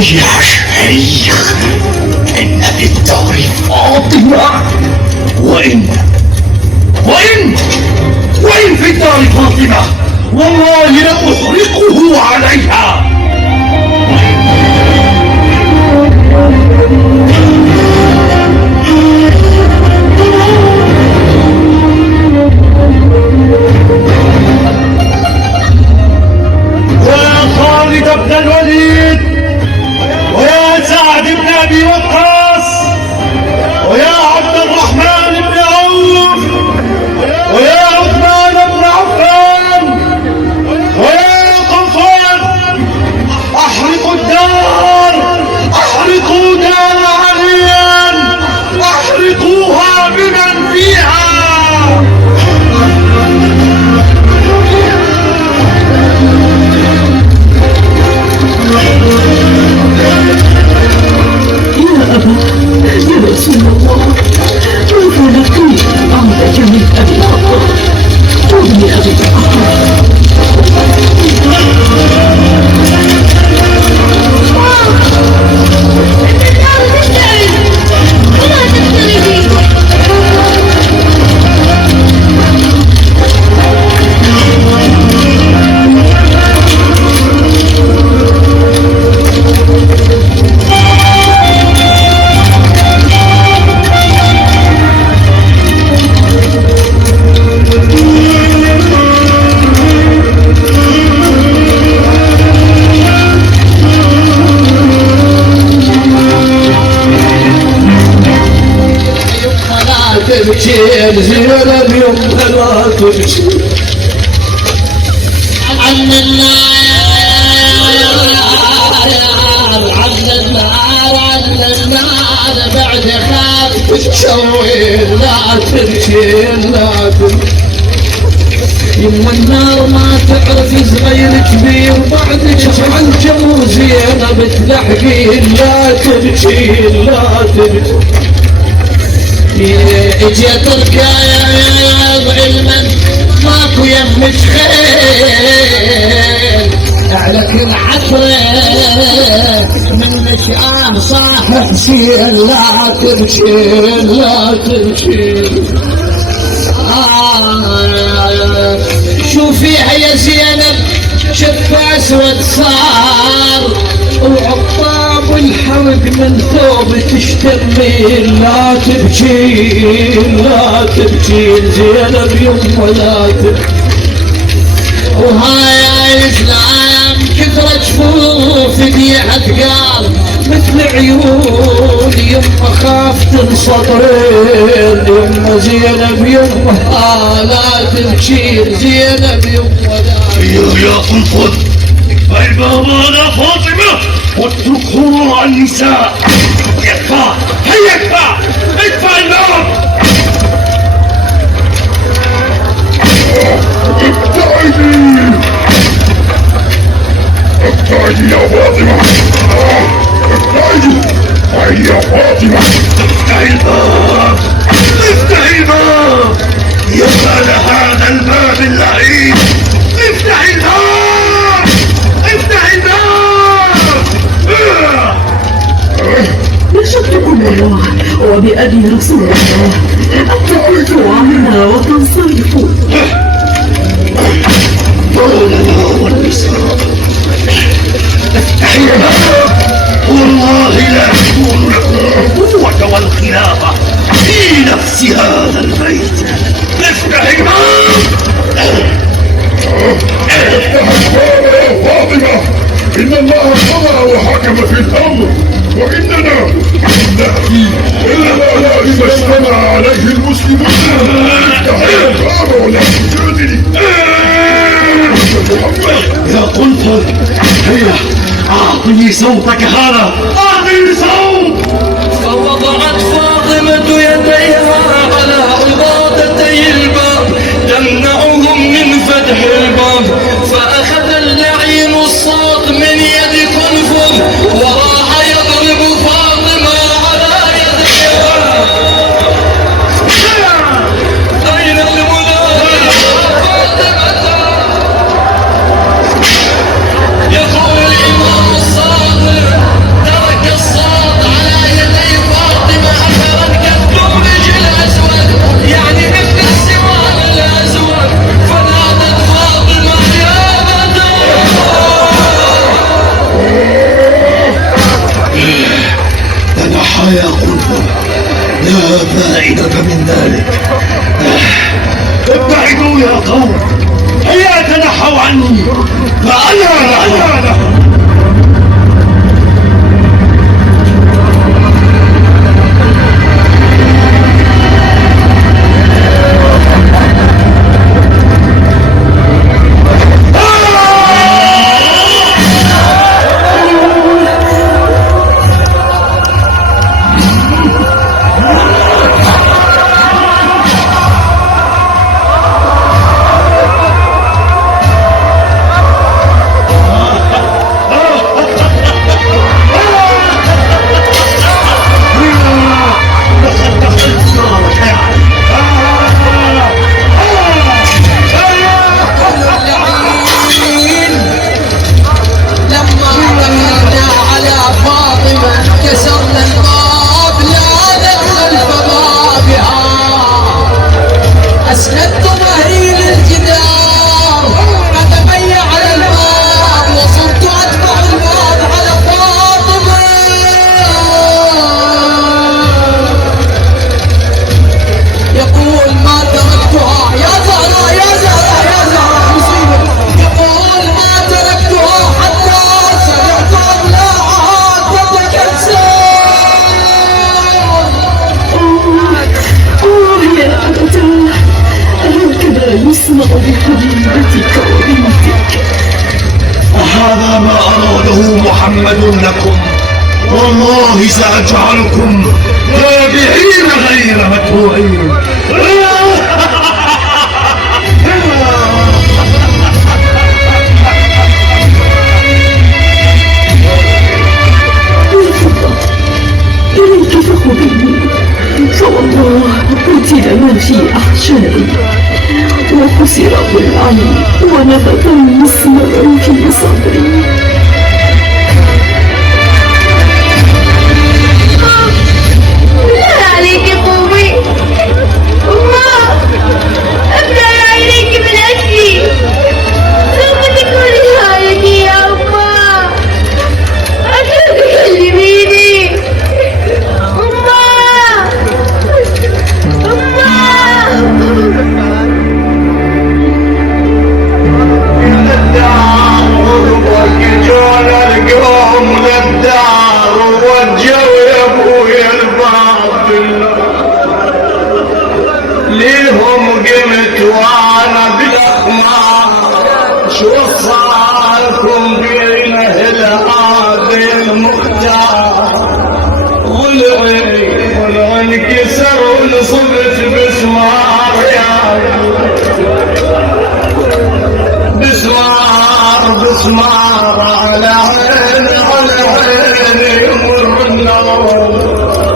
يا شيخ إن في الدار فاطمة. وإن في الدار فاطمة والله لأحرقه عليها. ويا خالد بن الوليد ويا سعد بن أبي وقاص ويا عبد الرحمن بن عوف ويا عثمان بن عفان ويا قفان، احرقوا الدار، احرقوا دار علي، احرقوها بمن فيها. يا أبا، يا رسول الله، كيف نقيت عودة من أبي الخطاب؟ خذني أبي الخطاب. تبكي زينب يمها لا تبكي عن النار بعد خاف تشوي. لا تبكي لا تبكي يما النار ما تعرف صغير كبير بعدك عن جمو زينب تلحقين. لا تبكي لا تبكي اجيت ركايب علما ماكو يمك خيل على كل عطرة منك صاح حسين. لا تبكي لا تبكي شوفيها يا زينب شف اسود صار وعطاب الحرق من ثوب تشتمين. لا تبكي لا تبكي زينب يمه لا تبكي. وهاي الاسلام كثرة جفوف ديها ثقال مثل عيون يمه خاف تنسطرين. يمه زينب يمه لا تبكي زينب يمه لا تبكي. يا قنفذ الباب على فاطمة واتركه على النساء. يكفى هيا يكفى ادفع الباب. ابتعدي يا فاطمة، ابتعدي. هيا فاطمة افتحي الباب، افتحي الباب يا هذا الباب اللعين. افتحي الباب، افتحي الباب. يشكركم الله وبأبي رسول الله أن تقلتوا عنا وتنصرفوا. طولنا والنساء افتحي الباب، والله لا تكون لكم القوة والخلافة في نفس هذا البيت. افتحي الباب. افتح الباب يا فاطمة، إن الله قضى وحكم في الأمر، وإننا نأتي إلا ما اجتمع عليه المسلمون. افتح الباب ولا تجادلي. يا قنفذ هيا أعطني صوتك هذا، أعطني صوت. فوضعت فاطمة يديها على عضادتي الباب تمنعهم من فتح الباب، فأخذ اللعين الصوت من يد كنفذ وراح يضرب فاطمة على يديها. أين المنافق فاطمة؟ يقول الإمام الصادق بعيدة من ذلك. ابتعدوا يا قوم، هيا تنحوا عني فأنا لهم. هذا ما أراده محمد لكم، والله سأجعلكم تابعين غير متبوعين. إليك فخذني، فوالله قتل من في أحشائي وكسر ضلعي ونفث المسمع في صدري. لا عليك قومي أمه، أبدأ عليك من أجلي، سوف تكون نهايتي يا أمه، أترك كلميني أمه أمه. القوم للدار ووجهوا يا ابويا الباطل، ليهم قمت وانا بالاخمار، شو صاركم بين اهل هذا المختار؟ ضلعي انكسر ونصبت بسمار، يا بسمار على عيني يمر النار.